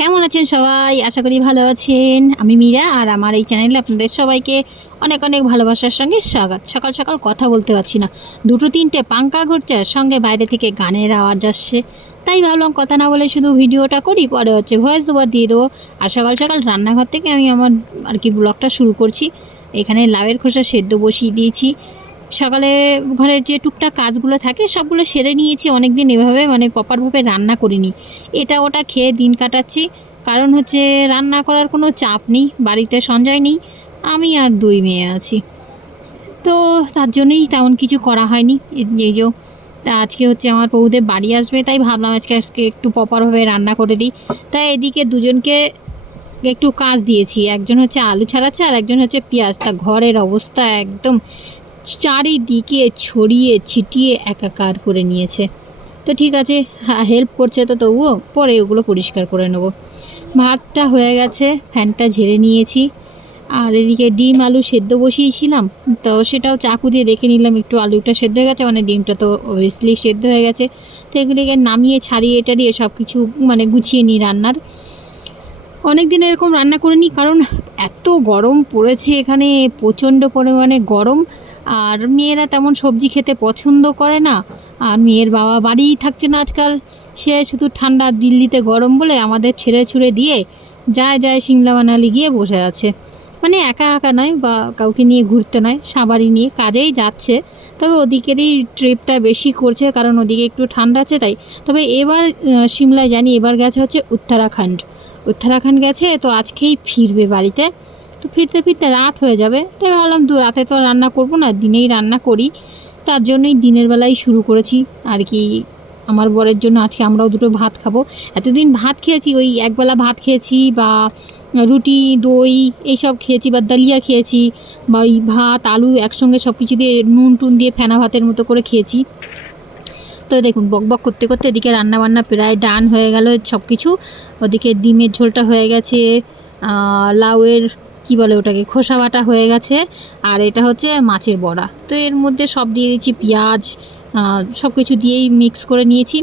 কেমন আছেন সবাই? আশা করি ভালো আছেন। আমি মীরা আর আমার এই চ্যানেলে আপনাদের সবাইকে অনেক অনেক ভালোবাসার সঙ্গে স্বাগত। সকাল সকাল কথা বলতে পারছি না। দুটো তিনটে পাঙ্কা ঘুরছে, সঙ্গে বাইরে থেকে গানের আওয়াজ আসছে। তাই ভাবলাম কথা না বলে শুধু ভিডিওটা করি, পরে হচ্ছে ভয়েস ওভার দিয়ে দেবো। আর সকাল সকাল রান্নাঘর থেকে আমি আমার আর কি ব্লগটা শুরু করছি। এখানে লাউয়ের খোসা সেদ্ধ বসিয়ে দিয়েছি। সকালে ঘরের যে টুকটাক কাজগুলো থাকে, সবগুলো সেরে নিয়েছি। অনেক দিন এভাবে মানে প্রপারভাবে রান্না করিনি। এটা ওটা খেয়ে দিন কাটাচ্ছি। কারণ হচ্ছে রান্না করার কোনো চাপ নেই, বাড়িতে সঞ্জয় নেই, আমি আর দুই মেয়ে আছি। তো তার জন্যই তেমন কিছু করা হয়নি। এই- যে, তা আজকে হচ্ছে আমার বউদের বাড়ি আসবে, তাই ভাবলাম আজকে আজকে একটু প্রপারভাবে রান্না করে দিই। তাই এদিকে দুজনকে একটু কাজ দিয়েছি। একজন হচ্ছে আলু ছাড়াচ্ছে, আর একজন হচ্ছে পেঁয়াজ। তা ঘরের অবস্থা একদম চারিদিকে ছড়িয়ে ছিটিয়ে একাকার করে নিয়েছে। তো ঠিক আছে হেল্প করছে তো তবুও পরে ওগুলো পরিষ্কার করে নেব। ভাতটা হয়ে গেছে, ফ্যানটা ঝেড়ে নিয়েছি। আর এদিকে ডিম আলু সেদ্ধ বসিয়েছিলাম, তো সেটাও চাকু দিয়ে দেখে নিলাম একটু আলুটা সেদ্ধ হয়ে গেছে মানে ডিমটা তো অবভিয়াসলি সেদ্ধ হয়ে গেছে। তো এগুলিকে নামিয়ে, ছাড়িয়ে টাড়িয়ে সব কিছু মানে গুছিয়ে নিই রান্নার। অনেক দিন এরকম রান্না করে নিই কারণ এত গরম পড়েছে এখানে, প্রচণ্ড পরিমাণে গরম। আর মেয়েরা তেমন সবজি খেতে পছন্দ করে না। আর মেয়ের বাবা বাড়িই থাকছে না আজকাল। সে শুধু ঠান্ডা দিল্লিতে গরম বলে আমাদের ছেড়ে ছুড়ে দিয়ে যায় যায় সিমলা মানালি গিয়ে বসে আছে। মানে একা একা নয় বা কাউকে নিয়ে ঘুরতে নয় সাবারি নিয়ে কাজেই যাচ্ছে। তবে ওদিকেরই ট্রিপটা বেশি করছে কারণ ওদিকে একটু ঠান্ডা আছে তাই। তবে এবার সিমলায় জানি এবার গেছে হচ্ছে উত্তরাখণ্ড। উত্তরাখণ্ড গেছে তো আজকেই ফিরবে বাড়িতে। তো ফিরতে ফিরতে রাত হয়ে যাবে। তাই ভাবলাম দু রাতে তো রান্না করব না, দিনেই রান্না করি। তার জন্যই দিনের বেলায় শুরু করেছি। আর কি আমার বরের জন্য আজকে আমরাও দুটো ভাত খাব। এতদিন ভাত খেয়েছি, ওই একবেলা ভাত খেয়েছি বা রুটি, দই এইসব খেয়েছি বা দালিয়া খেয়েছি বা ওই ভাত, আলু একসঙ্গে সব কিছু দিয়ে নুন টুন দিয়ে ফেনা ভাতের মতো করে খেয়েছি। তো দেখুন, বক বক করতে করতে এদিকে রান্না বান্না প্রায় ডান হয়ে গেল সব কিছু ওদিকে ডিমের ঝোলটা হয়ে গেছে লাউয়ের কি বলে ওটাকে খোসা বাটা হয়ে গেছে। আর এটা হচ্ছে মাছের বড়া। তো এর মধ্যে সব দিয়ে দিয়েছি পেঁয়াজ সব কিছু দিয়েই মিক্স করে নিয়েছি।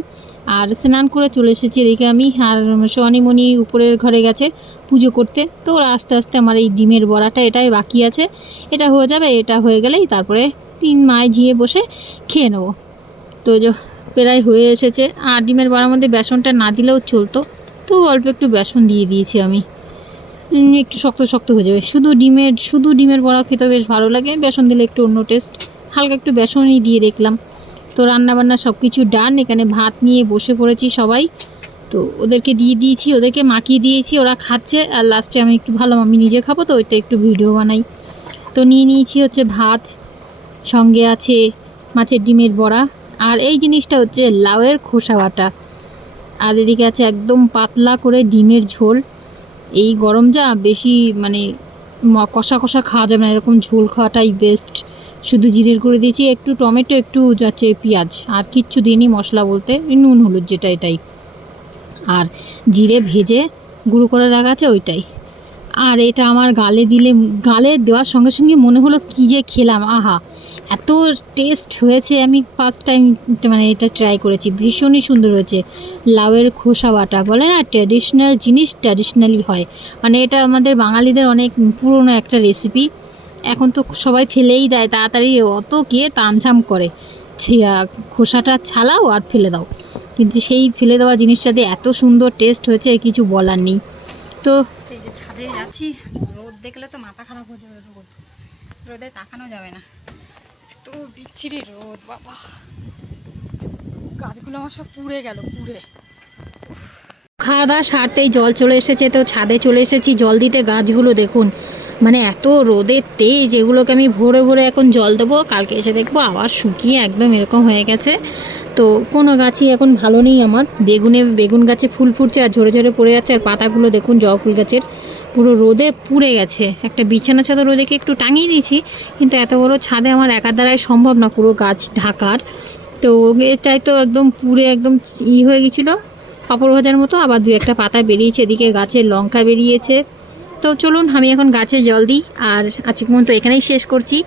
আর স্নান করে চলে এসেছি এদিকে আমি। আর সোয়ানিমণি উপরের ঘরে গেছে পুজো করতে। তো ওরা আস্তে আস্তে আমার এই ডিমের বড়াটা এটাই বাকি আছে। এটা হয়ে যাবে, এটা হয়ে গেলেই তারপরে তিন মায় ঝিয়ে বসে খেয়ে নেব। তো প্রায় হয়ে এসেছে। আর ডিমের বড়ার মধ্যে বেসনটা না দিলেও চলতো। তো অল্প একটু বেসন দিয়ে দিয়েছি আমি। একটু শক্ত শক্ত হয়ে যাবে। শুধু ডিমের শুধু ডিমের বড়া খেতে বেশ ভালো লাগে। বেসন দিলে একটু অন্য টেস্ট হালকা একটু বেসনই দিয়ে দেখলাম। তো রান্নাবান্না সব কিছু ডান এখানে ভাত নিয়ে বসে পড়েছি সবাই। তো ওদেরকে দিয়ে দিয়েছি, ওদেরকে মাখিয়ে দিয়েছি। ওরা খাচ্ছে। আর লাস্টে আমি একটু ভালো আমি নিজে খাব, তো ওইটা একটু ভিডিও বানাই। তো নিয়ে নিয়েছি হচ্ছে ভাত, সঙ্গে আছে মাছের ডিমের বড়া। আর এই জিনিসটা হচ্ছে লাউয়ের খোসা বাটা। আর এদিকে আছে একদম পাতলা করে ডিমের ঝোল। এই গরম যা বেশি মানে কষা কষা খাওয়া যাবে না। এরকম ঝোল খাওয়াটাই বেস্ট শুধু জিরের করে দিয়েছি, একটু টমেটো, একটু যাচ্ছে পেঁয়াজ। আর কিচ্ছু দিইনি মশলা বলতে নুন, হলুদ যেটা এটাই। আর জিরে ভেজে গুঁড়ো করে রাখা আছে ওইটাই। আর এটা আমার গালে দিলে, গালে দেওয়ার সঙ্গে সঙ্গে মনে হলো কী যে খেলাম, আহা! এত টেস্ট হয়েছে, আমি ফার্স্ট টাইম মানে এটা ট্রাই করেছি। ভীষণই সুন্দর হয়েছে। লাউয়ের খোসা বাটা, বলে না? ট্র্যাডিশনাল জিনিস ট্র্যাডিশনালি হয়। মানে এটা আমাদের বাঙালিদের অনেক পুরনো একটা রেসিপি এখন তো সবাই ফেলেই দেয়, তাড়াতাড়ি অত কে তামঝাম করে। খোসাটা ছালাও আর ফেলে দাও। কিন্তু সেই ফেলে দেওয়া জিনিসটাতে এত সুন্দর টেস্ট হয়েছে কিছু বলার নেই। তো এই যে ছাদে যাচ্ছি, রোদ দেখলে তো মাথা খারাপ হয়ে যাবে, রোদ। রোদে তাকানো যাবে না। এত বিচ্ছিরি রোদ, বাবা। গাছগুলো আমার সব পুড়ে গেল, পুড়ে। খাওয়া দাওয়া সারতেই জল চলে এসেছে, তো ছাদে চলে এসেছি, জল দিতে গাছগুলো দেখুন। মানে এত রোদের তেজ, এগুলোকে আমি ভোরে ভোরে এখন জল দেবো, কালকে এসে দেখব আবার শুকিয়ে একদম এরকম হয়ে গেছে। তো কোনো গাছই এখন ভালো নেই আমার। বেগুনে, বেগুন গাছে ফুল ফুটছে আর ঝরে ঝরে পড়ে যাচ্ছে, আর পাতাগুলো দেখুন জবা ফুল গাছের। পুরো রোদে পুড়ে গেছে। একটা বিছানা চাদর রোদেকে একটু টাঙিয়ে দিয়েছি, কিন্তু এত বড় ছাদে আমার একার দ্বারাই সম্ভব না পুরো গাছ ঢাকার। তো এটাই তো একদম পুড়ে একদম ই হয়ে গেছিল। পাঁপড় ভাজার মতো আবার দু একটা পাতা বেরিয়েছে, এদিকে গাছের লঙ্কা বেরিয়েছে। তো চলুন আমি এখন গাছে জল দিই, আর আজকে পর্যন্ত এখানেই শেষ করছি।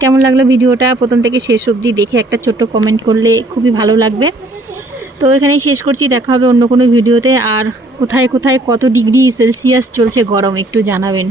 কেমন লাগল ভিডিওটা? প্রথম থেকে শেষ অবধি দেখে একটা ছোট্ট কমেন্ট করলে খুবই ভালো লাগবে। তো এখানেই শেষ করছি। দেখা হবে অন্য কোনো ভিডিওতে। আর কোথায় কোথায় কত ডিগ্রি সেলসিয়াস চলছে গরম একটু জানাবেন।